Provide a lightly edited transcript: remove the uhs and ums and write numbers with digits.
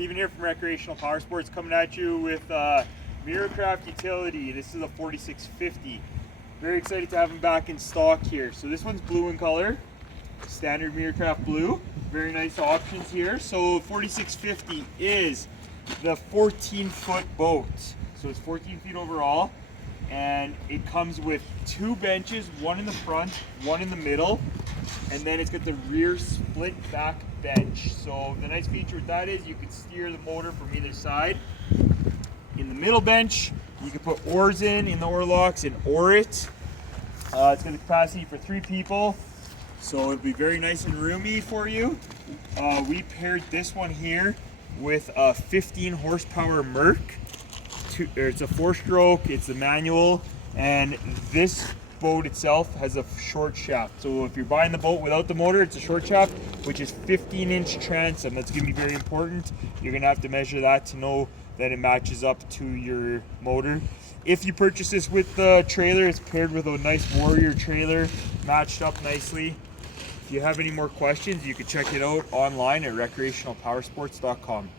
Steven here from Recreational Power Sports, coming at you with MirroCraft Utility. This is a 4650. Very excited to have them back in stock here. So this one's blue in color, standard MirroCraft blue. Very nice options here. So 4650 is the 14-foot boat. So it's 14 feet overall, and it comes with 2 benches, one in the front, one in the middle, and then it's got the rear split back bench. So the nice feature with that is you can steer the motor from either side. In the middle bench, you can put oars in the oar locks and oar it. It's got the capacity for 3 people, so it'll be very nice and roomy for you. We paired this one here with a 15 horsepower Merc. It's a 4-stroke, it's a manual, and this boat itself has a short shaft. So if you're buying the boat without the motor, it's a short shaft, which is 15-inch transom. That's going to be very important. You're going to have to measure that to know that it matches up to your motor. If you purchase this with the trailer, it's paired with a nice Warrior trailer, matched up nicely. If you have any more questions, you can check it out online at recreationalpowersports.com.